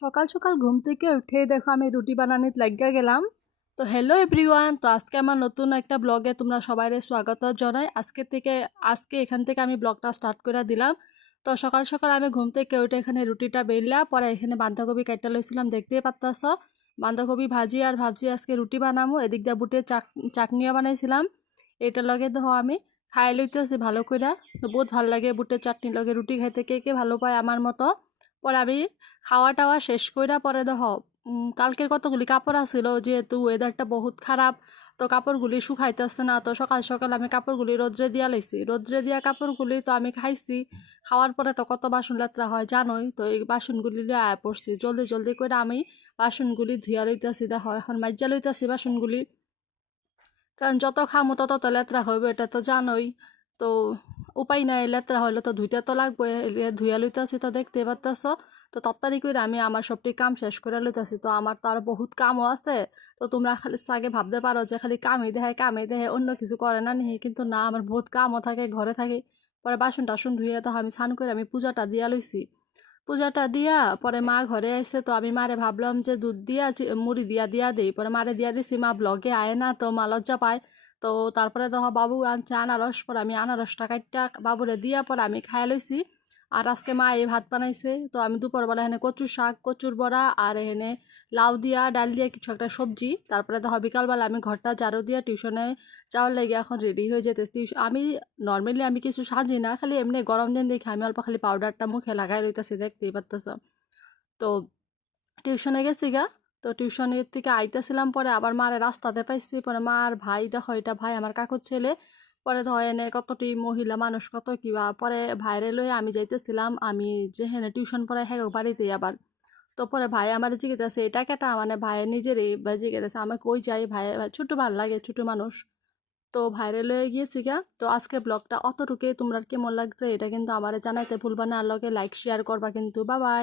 সকাল সকাল ঘুম থেকে উঠে দেখো আমি রুটি বানানিত লাগিয়া গেলাম। তো হ্যালো এভরিওয়ান, তো আজকে আমার নতুন একটা ব্লগে তোমরা সবাই স্বাগত জানাই। আজকে এখান থেকে আমি ব্লগটা স্টার্ট করে দিলাম। তো সকাল সকাল আমি ঘুম থেকে উঠে এখানে রুটিটা বেললা, পরে এখানে বাঁধাকপি কাটতে লইছিলাম, দেখতেই পারতাছ। বাঁধাকপি ভাজি আর ভাবছি আজকে রুটি বানাবো। এদিক দিয়ে বুটের চাটনিও বানাইছিলাম। এটার লগে দেখো আমি খাই লইতেছি ভালো করে। তো বহুত ভালো লাগে বুটের চাটনির লগে রুটি খাইতে, কে কে ভালো পায় আমার মতো। পরে আমি খাওয়া টাওয়া শেষ কইরা পরে দেখো কালকের কতগুলি কাপড় আছিল, যেহেতু ওয়েদারটা বহুত খারাপ, তো কাপড়গুলি শুকাইতেছে না। তো সকাল সকাল আমি কাপড়গুলি রোদ্রে দিয়া লাইছি, রোদ্রে দিয়া কাপড়গুলি তো আমি খাইছি। খাওয়ার পরে তো কত বাসন লেত্রা হয় জানোই, তো এই বাসনগুলি লিয়ে আয়া পড়ছি। জলদি জলদি করে আমি বাসনগুলি ধুইয়া লইতেছি, দেখো এখন মাজ্জা লইতেছি বাসনগুলি, কারণ যত খামো তত তো লেত্রা হইবে, এটা তো জানোই। তো উপায় নাই, লেত্রা হইলে তো ধুইতে তো লাগবে, ধুইয়া লইতেছি। তো দেখতে পারতেছ, তো তাড়াতাড়ি করে আমি আমার সবটি কাম শেষ করে লইতেছি। তো আমার তো আর বহুত কামও আছে। তো তোমরা খালি আগে ভাবতে পারো যে খালি কামই দেহে অন্য কিছু করে না নিহি, কিন্তু না, আমার বহুত কামও থাকে, ঘরে থাকি। পরে বাসন টাসন ধুয়ে তো আমি স্নান করে আমি পূজাটা দিয়া লইছি। পূজাটা দিয়া পরে মা ঘরে আইসে, তো আমি মারে ভাবলাম যে দুধ দিয়া মুড়ি দিয়া দিয়া দেই। পরে মারে দিয়া দিছি, মা ব্লগে আয় না, তো মা লজ্জা পায়। তো তারপরে দেখো বাবু আনছে আনারস, পরে আমি আনারসটা কাটটা বাবুরে দিয়া পরে আমি খাই লইছি। আর আজকে মা এই ভাত বানাইছে, তো আমি দুপুরবেলা এখানে কচুর শাক, কচুর বড়া আর এখানে লাউ দিয়া ডাল দিয়া কিছু একটা সবজি। তারপরে দেখো বিকালবেলা আমি ঘরটা ঝাড়ু দিয়া টিউশনে যাওয়ার লেগে এখন রেডি হয়ে যেতে। আমি নর্মালি আমি কিছু সাজি না, খালি এমনি গরম দিন দেখে আমি অল্প খালি পাউডারটা মুখে লাগাই রইতেছি, দেখতেই পারতেছ। তো টিউশনে গেছি গা। তো টিউশনের থেকে আইতেছিলাম, পরে আবার মারে রাস্তাতে পাইছি। পরে মা আর ভাই, দেখো এটা ভাই আমার কাকুর ছেলে। পরে ধর এনে কতটি মহিলা মানুষ কত কিবা, পরে ভাইরে লয়ে আমি যাইতেছিলাম, আমি যেখানে টিউশন পড়াই হ্যাঁ বাড়িতে আবার। তো পরে ভাই আমার জিজ্ঞেস এটা কেটা, মানে ভাই নিজেরই জিজ্ঞেস আমাকে কই যাই, ভাই ছোট ভাল লাগে, ছোট মানুষ। তো ভাইরে লয়ে গিয়েছি গা। তো আজকে ব্লগটা অতটুকুই, তোমরা কেমন লাগছে এটা কিন্তু আমারে জানাইতে ভুলবা না, আর লগে লাইক শেয়ার করবা কিন্তু। Bye bye.